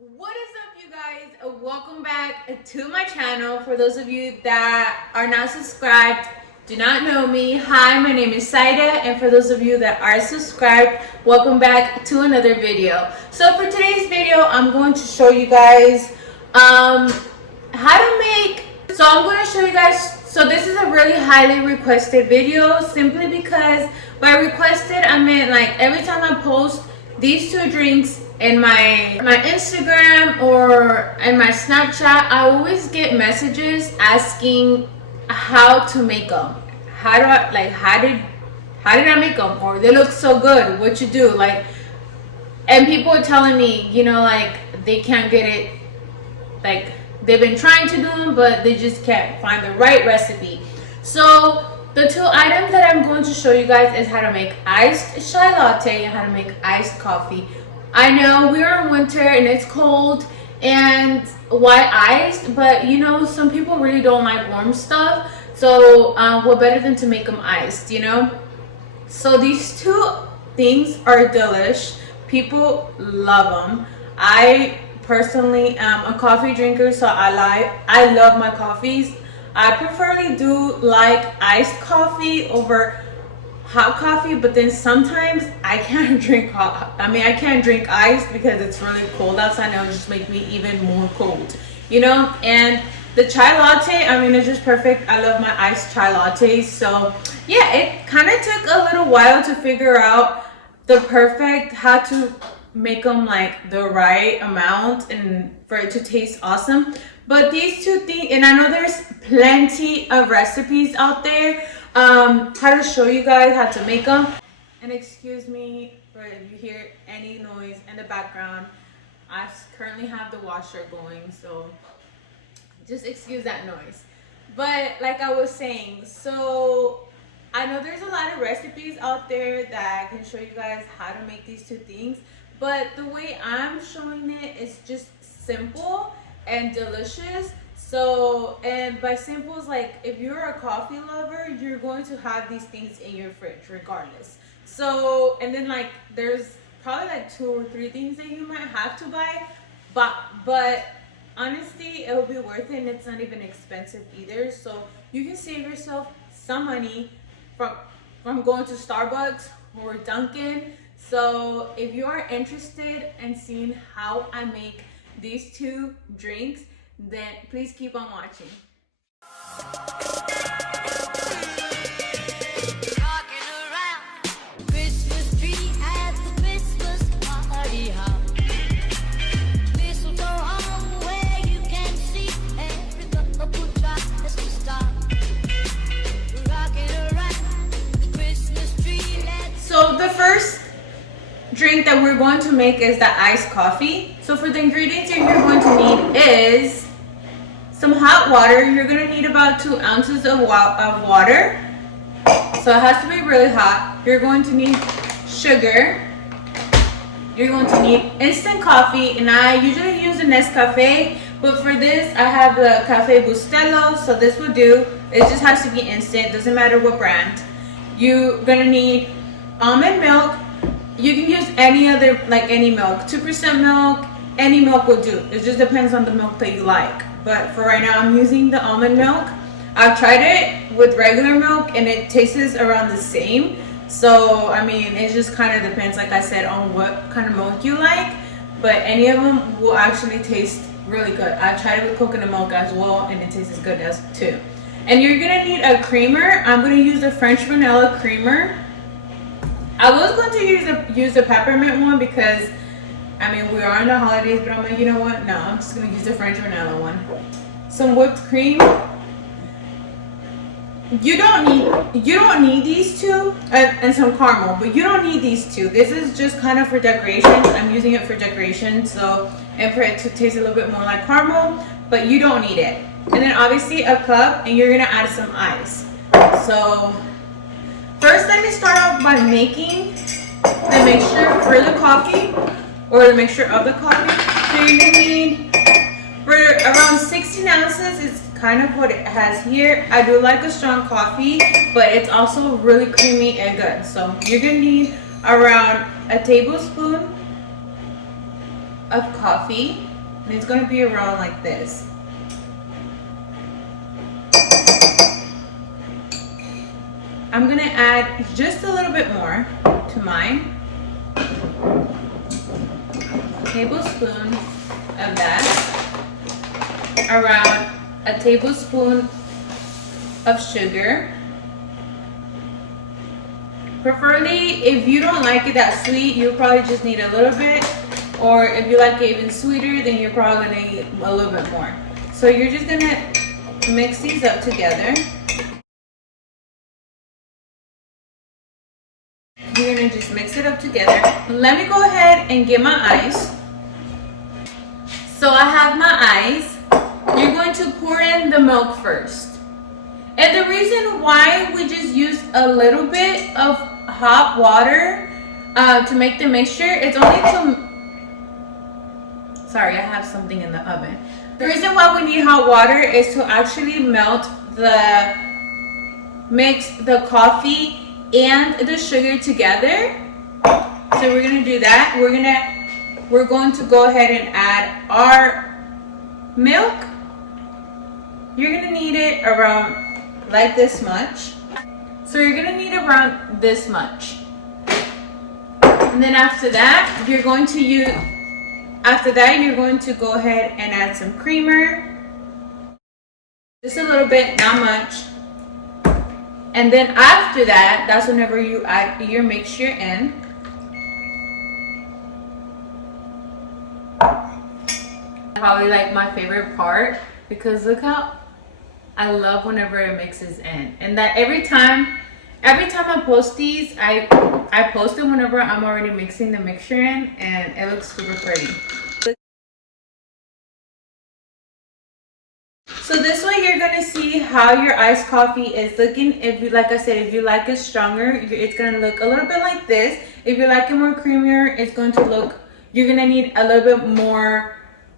What is up, you guys? Welcome back to my channel. For those of you that are not subscribed, do not know me, hi, my name is Saida, and for those of you that are subscribed, welcome back to another video. So for today's video, I'm going to show you guys how to make, I'm going to show you guys, so this is a really highly requested video, simply because by requested, I mean like every time I post these two drinks in my Instagram or in my Snapchat, I always get messages asking how to make them. How did I make them? Or they look so good. What you do? Like, and people are telling me, like they can't get it. Like they've been trying to do them, but they just can't find the right recipe. So the two items that I'm going to show you guys is how to make iced chai latte and how to make iced coffee. I know we're in winter and it's cold, and why iced? But some people really don't like warm stuff. So what better than to make them iced, So these two things are delish. People love them. I personally am a coffee drinker, so I love my coffees. I preferably do like iced coffee over hot coffee, but then sometimes I can't drink hot. I can't drink iced because it's really cold outside and it'll just make me even more cold, And the chai latte, it's just perfect. I love my iced chai lattes. So yeah, it kind of took a little while to figure out how to make them like the right amount and for it to taste awesome. But these two things, and I know there's plenty of recipes out there how to show you guys how to make them. And excuse me for if you hear any noise in the background. I currently have the washer going, so just excuse that noise. But like I was saying, so I know there's a lot of recipes out there that can show you guys how to make these two things, but the way I'm showing it is just simple and delicious. So, and by simple is like, if you're a coffee lover, you're going to have these things in your fridge regardless. So, and then like there's probably like 2 or 3 things that you might have to buy, but honestly it will be worth it, and it's not even expensive either. So you can save yourself some money from going to Starbucks or Dunkin'. So if you are interested in seeing how I make these two drinks, then please keep on watching. So the first drink that we're going to make is the iced coffee. So for the ingredients you're going to need is some hot water. You're going to need about 2 ounces of water. So it has to be really hot. You're going to need sugar. You're going to need instant coffee, and I usually use a Nescafe, but for this I have the Cafe Bustelo, so this will do. It just has to be instant, doesn't matter what brand. You're going to need almond milk. You can use any other, like any milk, 2% milk, any milk will do. It just depends on the milk that you like. But for right now, I'm using the almond milk. I've tried it with regular milk and it tastes around the same. So, it just kind of depends, like I said, on what kind of milk you like. But any of them will actually taste really good. I've tried it with coconut milk as well, and it tastes good as too. And you're gonna need a creamer. I'm gonna use the French vanilla creamer. I was going to use the peppermint one because we are in the holidays, but I'm like, you know what? No, I'm just gonna use the French vanilla one. Some whipped cream. You don't need these two, and some caramel, but you don't need these two. This is just kind of for decoration. I'm using it for decoration, so, and for it to taste a little bit more like caramel, but you don't need it. And then obviously a cup, and you're gonna add some ice. So first, let me start off by making the mixture for the coffee, or the mixture of the coffee. So you're gonna need, for around 16 ounces is kind of what it has here. I do like a strong coffee, but it's also really creamy and good. So you're gonna need around a tablespoon of coffee, and it's going to be around like this. I'm going to add just a little bit more to mine. A tablespoon of that. Around a tablespoon of sugar. Preferably, if you don't like it that sweet, you'll probably just need a little bit. Or if you like it even sweeter, then you're probably going to need a little bit more. So you're just going to mix these up together. You're going to just mix it up together. Let me go ahead and get my ice. So I have my ice. You're going to pour in the milk first. And the reason why we just use a little bit of hot water to make the mixture, it's only to... Sorry, I have something in the oven. The reason why we need hot water is to actually melt mix the coffee and the sugar together. So we're gonna do that. We're going to go ahead and add our milk. You're gonna need it around like this much. So you're gonna need around this much. And then after that, you're going to go ahead and add some creamer. Just a little bit, not much. And then after that, that's whenever you add your mixture in. Probably like my favorite part, because look how I love whenever it mixes in. And that every time I post these, I post it whenever I'm already mixing the mixture in, and it looks super pretty. So this way you're gonna see how your iced coffee is looking. If you, like I said, if you like it stronger, it's gonna look a little bit like this. If you like it more creamier, it's going to look, you're gonna need a little bit more,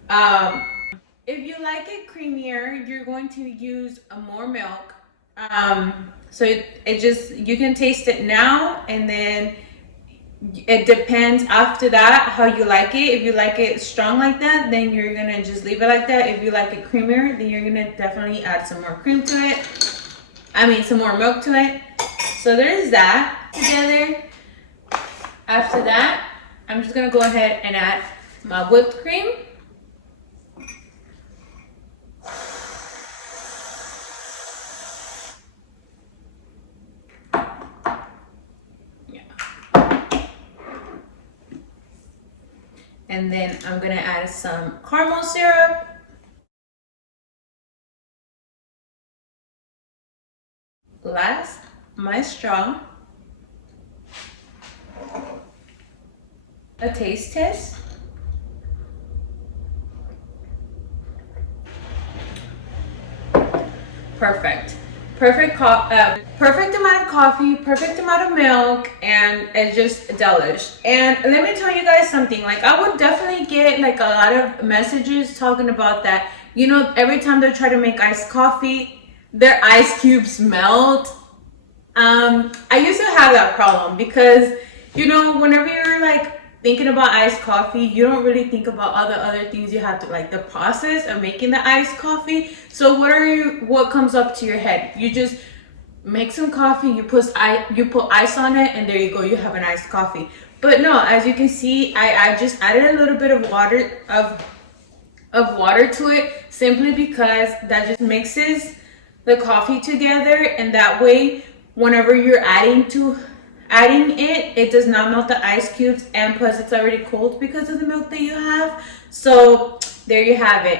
if you like it creamier, you're going to use more milk. So it just, you can taste it now, and then it depends after that how you like it. If you like it strong like that, then you're gonna just leave it like that. If you like it creamier, then you're gonna definitely add some more cream to it. Some more milk to it. So there's that together. After that, I'm just gonna go ahead and add my whipped cream. And then I'm gonna add some caramel syrup. Last, my straw. A taste test. Perfect. Perfect amount of coffee, perfect amount of milk, and it's just delish. And let me tell you guys something, like I would definitely get like a lot of messages talking about that, you know, every time they try to make iced coffee, their ice cubes melt. I used to have that problem because, you know, whenever you're like thinking about iced coffee, you don't really think about all the other things you have to, like the process of making the iced coffee. So what comes up to your head? You just make some coffee, you put ice on it, and there you go, you have an iced coffee. But no, as you can see, I just added a little bit of water to it, simply because that just mixes the coffee together, and that way whenever you're adding it, it does not melt the ice cubes, and plus it's already cold because of the milk that you have. So there you have it.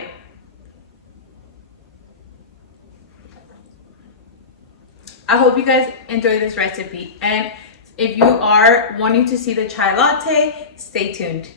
I hope you guys enjoy this recipe, and if you are wanting to see the chai latte, stay tuned.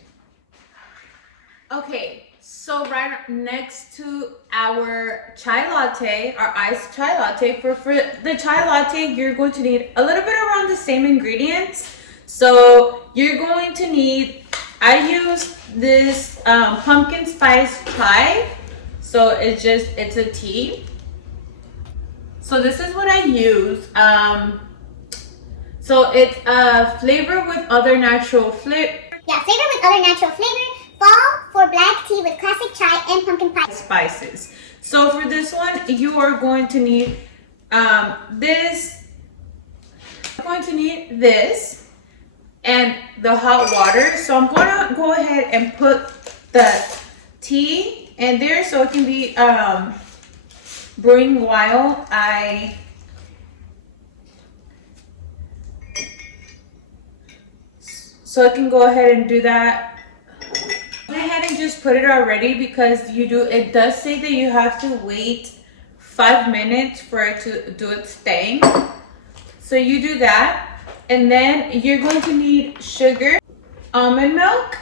Okay, so right next to our chai latte, our iced chai latte, for the chai latte, you're going to need a little bit around the same ingredients. So you're going to need, I use this pumpkin spice chai. So it's a tea. So this is what I use. So it's flavor with other natural flavor. Yeah, flavor with other natural flavor Fall for black tea with classic chai and pumpkin pie. Spices. So for this one, you are going to need this. I'm going to need this and the hot water. So I'm going to go ahead and put the tea in there so it can be brewing while so I can go ahead and do that. Go ahead and just put it already because it does say that you have to wait 5 minutes for it to do its thing. So you do that, and then you're going to need sugar, almond milk.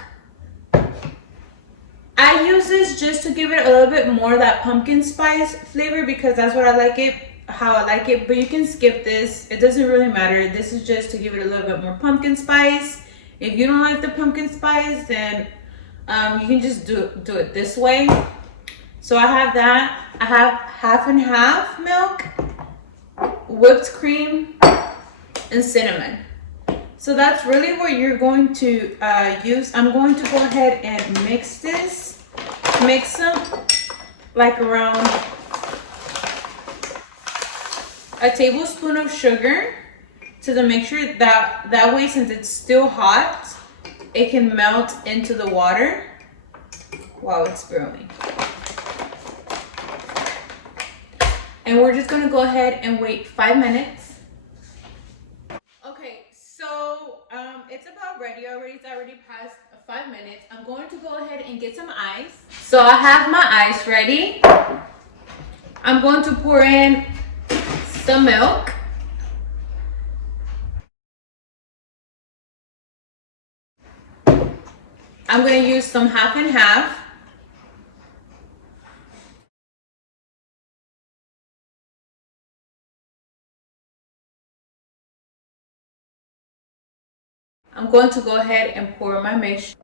I use this just to give it a little bit more of that pumpkin spice flavor because that's what I like it, how I like it, but you can skip this. It doesn't really matter. This is just to give it a little bit more pumpkin spice. If you don't like the pumpkin spice, then you can just do it this way. So I have that. I have half and half milk, whipped cream, and cinnamon. So that's really what you're going to use. I'm going to go ahead and mix this. Mix them like around a tablespoon of sugar to make sure that way, since it's still hot, it can melt into the water while it's brewing. And we're just gonna go ahead and wait 5 minutes. Okay, so it's about ready already. It's already past 5 minutes. I'm going to go ahead and get some ice. So I have my ice ready. I'm going to pour in some milk. I'm going to use some half and half. I'm going to go ahead and pour my mixture.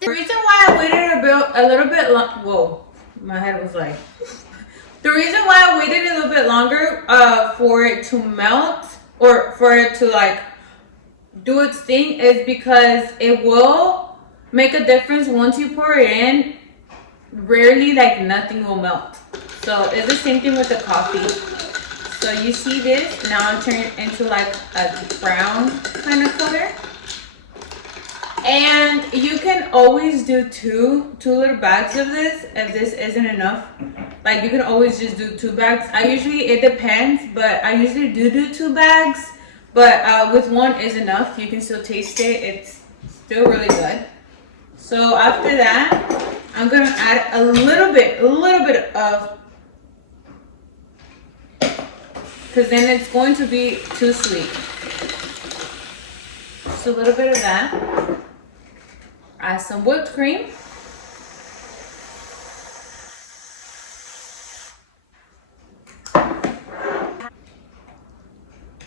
The reason why I waited a little bit long, whoa, my head was like. The reason why I waited a little bit longer for it to melt or for it to like do its thing is because it will make a difference once you pour it in. Rarely, like, nothing will melt. So it's the same thing with the coffee. So you see this, now I'm turning it into like a brown kind of color. And you can always do two little bags of this if this isn't enough. Like, you can always just do 2 bags. It depends, but I usually do 2 bags. But with 1 is enough. You can still taste it. It's still really good. So after that, I'm gonna add a little bit of, because then it's going to be too sweet. Just a little bit of that. Add some whipped cream.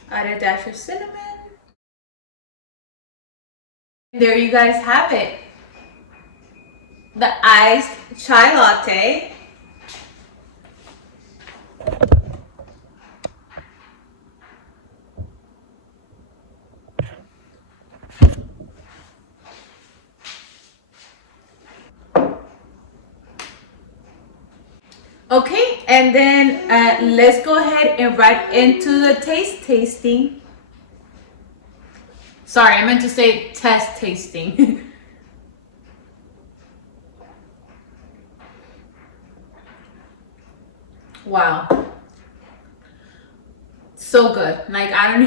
Add a dash of cinnamon. There you guys have it. The iced chai latte. Okay, and then let's go ahead and right into the tasting. Sorry, I meant to say test tasting. Wow. So good. Like, I'm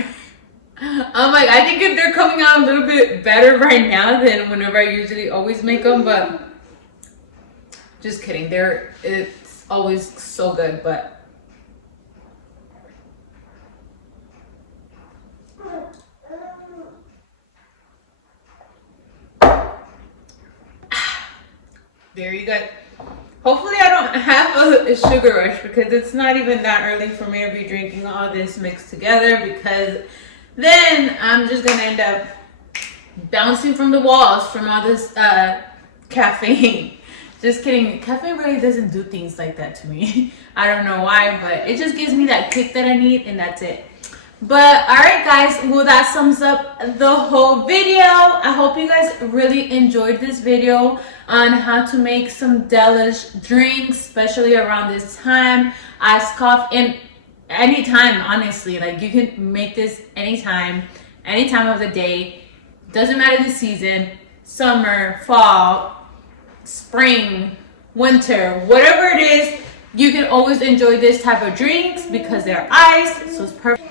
like, I think if they're coming out a little bit better right now than whenever I usually always make them, but just kidding. It's always so good, but there you go. Hopefully I don't have a sugar rush because it's not even that early for me to be drinking all this mixed together, because then I'm just gonna end up bouncing from the walls from all this caffeine. Just kidding. Caffeine really doesn't do things like that to me. I don't know why, but it just gives me that kick that I need, and that's it. But alright guys, well that sums up the whole video. I hope you guys really enjoyed this video on how to make some delish drinks, especially around this time. Iced coffee, and anytime, honestly. Like, you can make this anytime of the day. Doesn't matter the season. Summer, fall, spring, winter, whatever it is, you can always enjoy this type of drinks because they're iced, so it's perfect.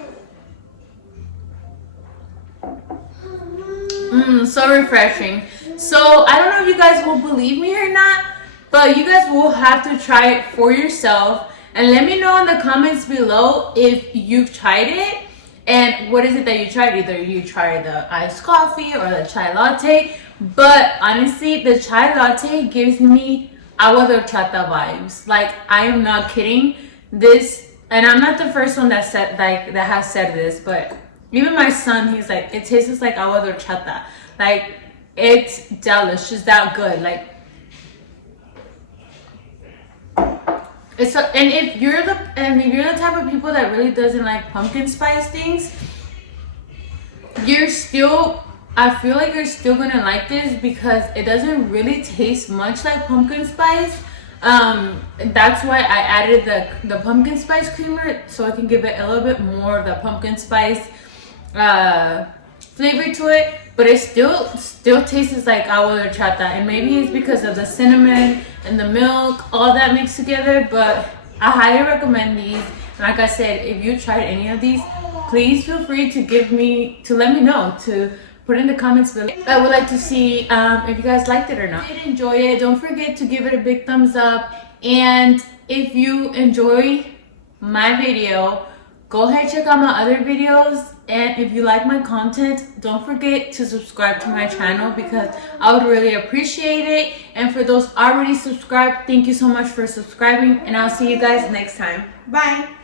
So refreshing. So I don't know if you guys will believe me or not, but you guys will have to try it for yourself, and let me know in the comments below if you've tried it and what is it that you tried. Either you tried the iced coffee or the chai latte. But honestly, the chai latte gives me agua de horchata vibes. Like, I am not kidding. This, and I'm not the first one that has said this, but even my son, he's like, it tastes like agua de horchata. Like, it's delicious. It's that good. Like, it's and if you're the type of people that really doesn't like pumpkin spice things, I feel like you're still gonna like this because it doesn't really taste much like pumpkin spice. That's why I added the pumpkin spice creamer, so I can give it a little bit more of the pumpkin spice flavor to it. But it still tastes like agua de horchata, and maybe it's because of the cinnamon and the milk, all that mixed together. But I highly recommend these. Like I said, if you tried any of these, please feel free to let me know, to put in the comments below. I would like to see if you guys liked it or not. If you did enjoy it, don't forget to give it a big thumbs up. And if you enjoy my video, go ahead, check out my other videos. And if you like my content, don't forget to subscribe to my channel because I would really appreciate it. And for those already subscribed, thank you so much for subscribing, and I'll see you guys next time. Bye.